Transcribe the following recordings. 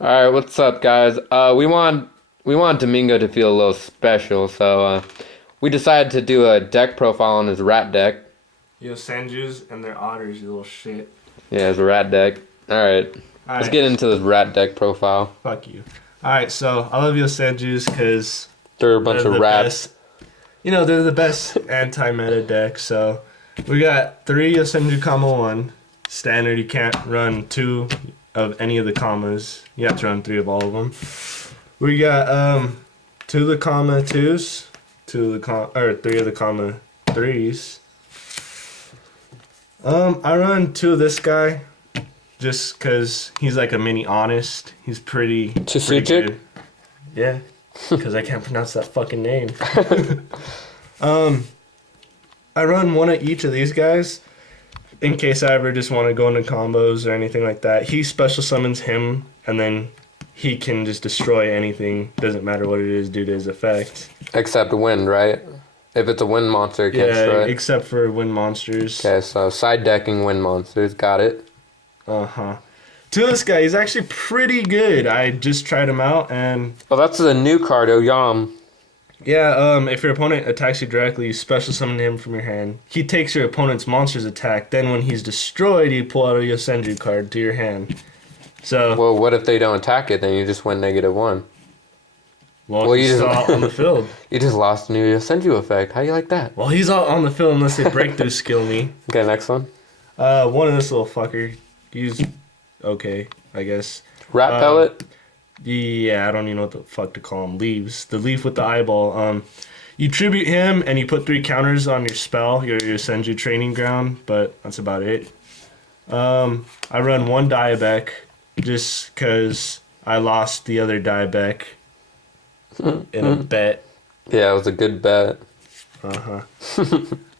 All right, what's up, guys? We want Domingo to feel a little special, so we decided to do a deck profile on his rat deck. Yosenjus and their otters, you little shit. Yeah, his rat deck. All right, let's get into this rat deck profile. Fuck you. Alright, so I love Yosenjus because They're a bunch of rats. They're the best anti-meta deck. So we got 3 Yosenju comma 1. Standard, you can't run 2 of any of the commas. You have to run 3 of all of them. We got 2 of the comma 2s, 3 of the comma 3s. I run 2 of this guy just because he's like a mini honest. He's pretty good. Yeah, because I can't pronounce that fucking name. I run 1 of each of these guys in case I ever just want to go into combos or anything like that. He special summons him, and then he can just destroy anything. Doesn't matter what it is due to his effect. Except wind, right? If it's a wind monster, it can't destroy it. Except for wind monsters. Okay, so side decking wind monsters. Got it. Uh-huh. To this guy, he's actually pretty good. I just tried him out, and... Oh, that's a new card, Oyam. Yeah, if your opponent attacks you directly, you special summon him from your hand. He takes your opponent's monster's attack. Then when he's destroyed, you pull out a Yosenju card to your hand. So... Well, what if they don't attack it? Then you just win -1. Well, you just out on the field. You just lost a new Yosenju effect. How you like that? Well, he's out on the field unless they breakthrough skill me. Okay, next one. One of this little fucker. He's okay, I guess. Rat pellet? Yeah, I don't even know what the fuck to call him. Leaves. The leaf with the eyeball. You tribute him and you put 3 counters on your spell, your Yosenju training ground, but that's about it. I run 1 Diabec just because I lost the other Diabec in a bet. Yeah, it was a good bet. Uh-huh.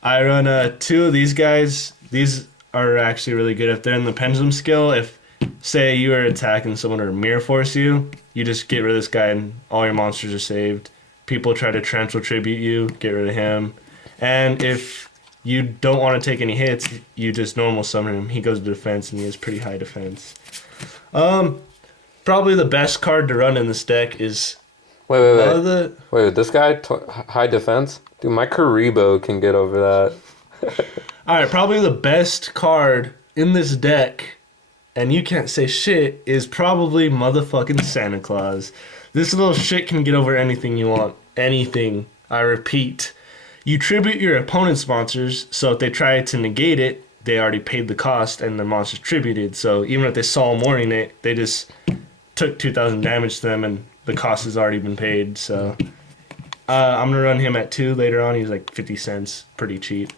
I run 2 of these guys. These are actually really good if they're in the pendulum skill. If, say, you are attacking someone or mirror force you, you just get rid of this guy and all your monsters are saved. People try to transfer tribute you, get rid of him. And if you don't want to take any hits, you just normal summon him. He goes to defense and he has pretty high defense. Probably the best card to run in this deck is... Wait, this guy, high defense? Dude, my Karibo can get over that. Alright, probably the best card in this deck, and you can't say shit, is probably motherfucking Santa Claus. This little shit can get over anything you want. Anything. I repeat. You tribute your opponent's monsters, so if they try to negate it, they already paid the cost and the monster's tributed. So even if they saw morning it, they just took 2,000 damage to them and the cost has already been paid. So I'm going to run him at 2 later on. He's like 50 cents. Pretty cheap.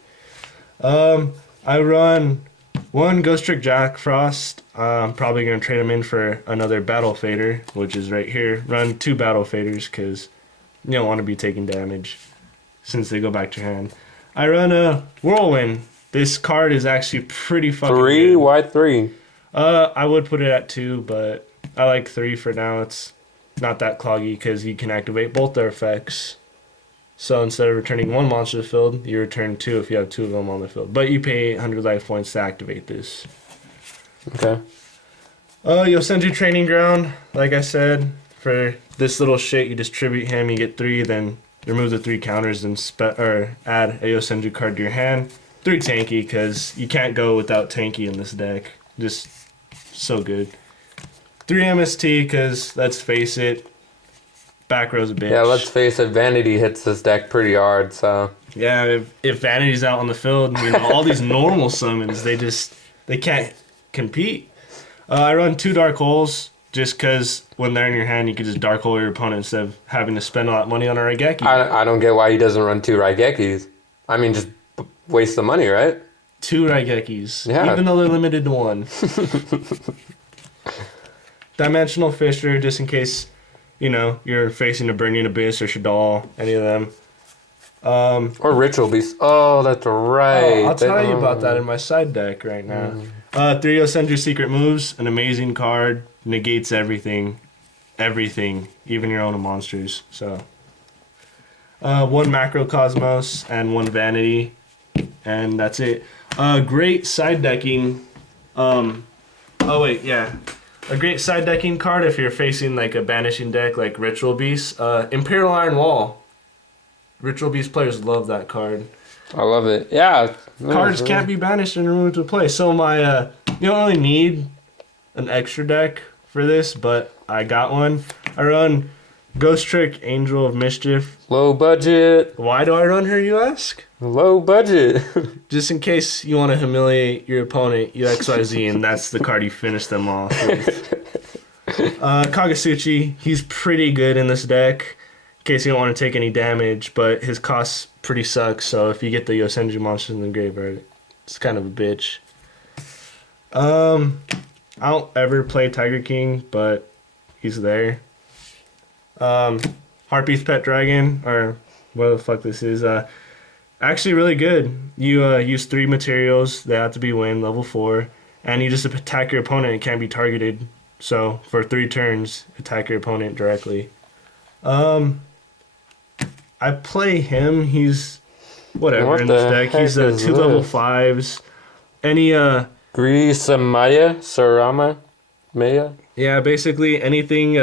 I run 1 Ghost Trick Jack Frost. I'm probably going to trade him in for another Battle Fader, which is right here. Run 2 Battle Faders because you don't want to be taking damage since they go back to your hand. I run a Whirlwind. This card is actually pretty fucking 3? good. Why 3? I would put it at 2, but I like 3 for now. It's not that cloggy because you can activate both their effects. So instead of returning 1 monster to the field, you return 2 if you have 2 of them on the field. But you pay 800 life points to activate this. Okay. Yosenju Training Ground, like I said, for this little shit, you distribute him, you get 3, then remove the 3 counters and add a Yosenju card to your hand. 3 tanky, because you can't go without tanky in this deck. Just so good. 3 MST, because let's face it, back row's a bitch. Yeah, let's face it, Vanity hits this deck pretty hard, so... Yeah, if Vanity's out on the field, all these normal summons, they can't compete. I run 2 Dark Holes, just because when they're in your hand, you can just Dark Hole your opponent instead of having to spend a lot of money on a Raigeki. I don't get why he doesn't run 2 Raigekis. I mean, just waste the money, right? 2 Raigekis, yeah. Even though they're limited to 1. Dimensional Fisher, just in case, you're facing a Burning Abyss or Shadal, any of them. Or Ritual Beast. Oh, that's right. I'll tell you about that in my side deck right now. 3 Yosenju Secret Moves, an amazing card, negates everything, even your own monsters. So, 1 Macrocosmos and 1 Vanity, and that's it. Great side decking. A great side decking card if you're facing like a banishing deck like Ritual Beast. Imperial Iron Wall. Ritual Beast players love that card. I love it. Yeah. Cards can't be banished and removed to play. So you don't really need an extra deck for this, but I got one. I run Ghost Trick, Angel of Mischief. Low budget. Why do I run her, you ask? Low budget. Just in case you want to humiliate your opponent, you XYZ, and that's the card you finish them off with. Kagasuchi, he's pretty good in this deck, in case you don't want to take any damage, but his cost pretty sucks, so if you get the Yosenju monsters in the graveyard, it's kind of a bitch. I don't ever play Tiger King, but he's there. Harpy's Pet Dragon, or what the fuck this is, actually really good. You use 3 materials, they have to be wind, level 4, and you just attack your opponent, it can't be targeted. So for 3 turns, attack your opponent directly. I play him, he's whatever What in this the deck. heck He's is 2 level this? 5s. Any Sarama? Maya? yeah, basically anything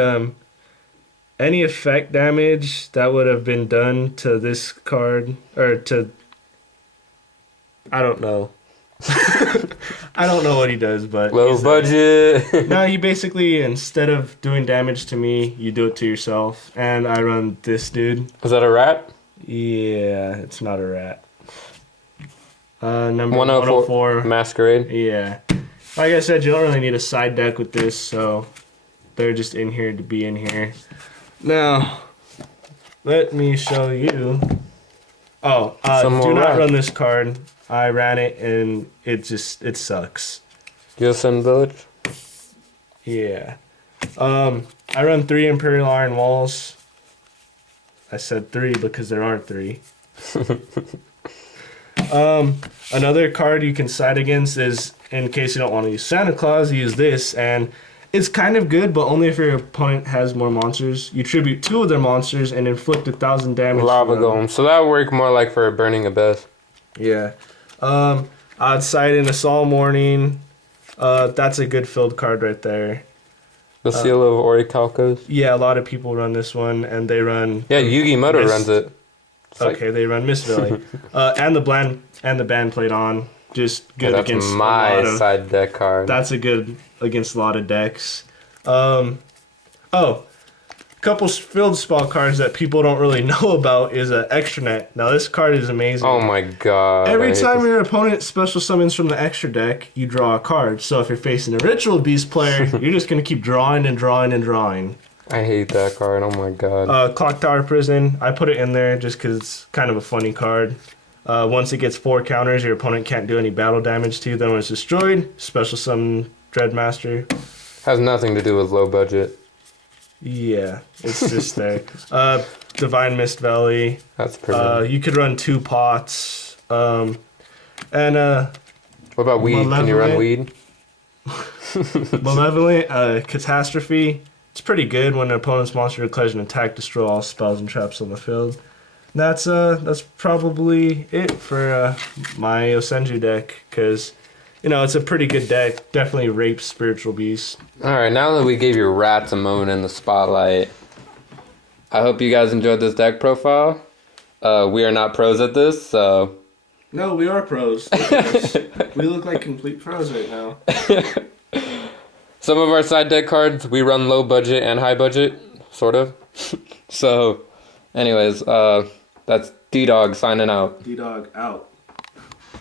any effect damage that would have been done to this card, or to, I don't know. I don't know what he does, but Low budget. no, you basically, instead of doing damage to me, you do it to yourself. And I run this dude. Is that a rat? Yeah, it's not a rat. Number 104. 104. Masquerade. Yeah. Like I said, you don't really need a side deck with this, so they're just in here to be in here. Now, let me show you. Oh, Some more do not rat. run this card. I ran it and it sucks. Yosen Village. Yeah. I run 3 Imperial Iron Walls. I said 3 because there are 3. Another card you can side against is, in case you don't want to use Santa Claus, use this, and it's kind of good, but only if your opponent has more monsters. You tribute 2 of their monsters and inflict 1,000 damage. Lava Golem. So that would work more like for burning abyss. Yeah. I'd side in Assault Morning. That's a good filled card right there. The Seal of Orichalcos. Yeah, a lot of people run this one, and they run. Yeah, Yugi Moto Miss- runs it. It's like- Okay, they run Miss Valley. And the band played on. Just yeah, good that's against a my lot of. side deck card. That's a good against a lot of decks. Couple field spell cards that people don't really know about is Extranet. Now this card is amazing. Oh my god. Every I hate time this. your opponent special summons from the extra deck, you draw a card. So if you're facing a Ritual Beast player, you're just gonna keep drawing and drawing and drawing. I hate that card. Oh my god. Clock Tower Prison. I put it in there just because it's kind of a funny card. Once it gets 4 counters, your opponent can't do any battle damage to you. Then when it's destroyed, special summon Dreadmaster. Has nothing to do with low budget. Yeah, it's just there. Divine Mist Valley. That's pretty. You could run 2 pots. And What about weed? Can you run Malevolent. weed? Malevolent Catastrophe. It's pretty good when an opponent's monster declares an attack, destroy all spells and traps on the field. That's probably it for my Yosenju deck, because it's a pretty good deck. Definitely rapes Spiritual Beast. Alright, now that we gave your rats a moment in the spotlight, I hope you guys enjoyed this deck profile. We are not pros at this, so... No, we are pros. Look at us. We look like complete pros right now. Some of our side deck cards, we run low budget and high budget, sort of. So, anyways, that's D-Dog signing out. D-Dog out.